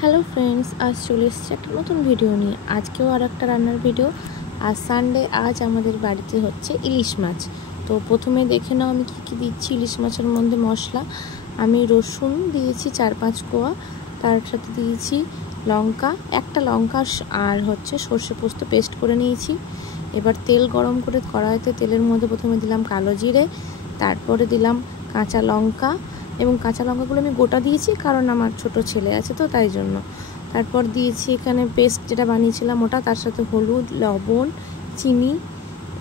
Hello friends, আজ চলে এসেছি একটা নতুন ভিডিও নিয়ে। আজকেও আর একটা রান্নার ভিডিও। আজ সানডে, আজ আমাদের বাড়িতে হচ্ছে ইলিশ মাছ। তো প্রথমে দেখে নাও আমি কী কী দিচ্ছি ইলিশ মাছের মধ্যে মশলা। আমি রসুন দিয়েছি 4-5 কোয়া, তার সাথে দিয়েছি লঙ্কা, একটা লঙ্কা আর হচ্ছে সর্ষে পোস্ত পেস্ট করে নিয়েছি। এবার তেল গরম করে কড়াইতে তেলের মধ্যে প্রথমে দিলাম কালো জিরে, তারপরে দিলাম কাঁচা লঙ্কা, এবং কাঁচা লঙ্কাগুলো আমি গোটা দিয়েছি কারণ আমার ছোট ছেলে আছে তো তাই জন্য। তারপর দিয়েছি এখানে পেস্ট যেটা বানিয়েছিলাম ওটা, তার সাথে হলুদ, লবণ, চিনি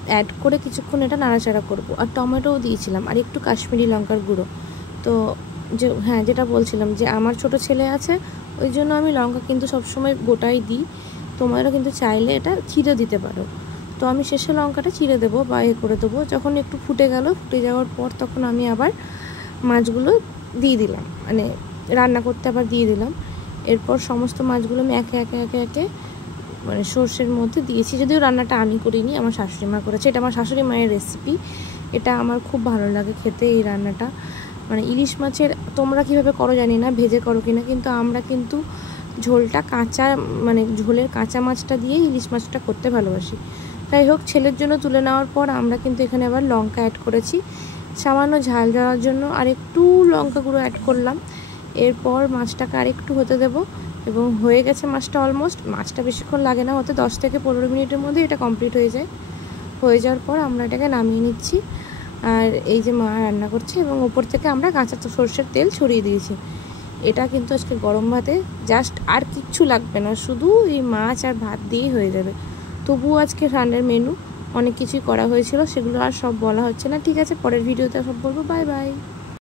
অ্যাড করে কিছুক্ষণ এটা নাড়াচাড়া করব। আর টমেটোও দিয়েছিলাম, আর একটু কাশ্মীরি লঙ্কার গুঁড়ো। তো যেটা বলছিলাম যে আমার ছোট ছেলে আছে, ওই জন্য আমি লঙ্কা কিন্তু সবসময় গোটাই দিই। তোমরা কিন্তু চাইলে এটা চিড়ে দিতে পারো। তো আমি শেষে লঙ্কাটা চিড়ে দেবো বা করে দেবো। যখন একটু ফুটে যাওয়ার পর তখন আমি আবার মাছগুলো দিয়ে দিলাম, মানে রান্না করতে আবার দিয়ে দিলাম। এরপর সমস্ত মাছগুলো আমি একে একে একে একে মানে সর্ষের মধ্যে দিয়েছি। যদিও রান্নাটা আমি করিনি, আমার শাশুড়ি মা করেছে। এটা আমার শাশুড়ি মায়ের রেসিপি। এটা আমার খুব ভালো লাগে খেতে এই রান্নাটা। মানে ইলিশ মাছের তোমরা কীভাবে করো জানি না, ভেজে করো কিনা, কিন্তু আমরা কিন্তু ঝোলটা কাঁচা, মানে ঝোলের কাঁচা মাছটা দিয়ে ইলিশ মাছটা করতে ভালোবাসি। যাই হোক, ছেলের জন্য তুলে নেওয়ার পর আমরা কিন্তু এখানে আবার লঙ্কা অ্যাড করেছি সামান্য ঝাল দেওয়ার জন্য, আর একটু লঙ্কা গুঁড়ো অ্যাড করলাম। এরপর মাছটাকে আরেকটু হতে দেব, এবং হয়ে গেছে মাছটা অলমোস্ট। মাছটা বেশিক্ষণ লাগে না হতে, 10 থেকে 15 মিনিটের মধ্যে এটা কমপ্লিট হয়ে যায়। হয়ে যাওয়ার পর আমরা এটাকে নামিয়ে নিচ্ছি। আর এই যে মা রান্না করছে, এবং ওপর থেকে আমরা কাঁচা সর্ষের তেল ছড়িয়ে দিয়েছি। এটা কিন্তু আজকে গরম ভাতে জাস্ট, আর কিচ্ছু লাগবে না, শুধু এই মাছ আর ভাত দিয়েই হয়ে যাবে। তবুও আজকে রান্নার মেনু অনেক কিছুই করা হয়েছিল, সেগুলো আর সব বলা হচ্ছে না। ঠিক আছে, পরের ভিডিওতে সব বলবো। Bye bye.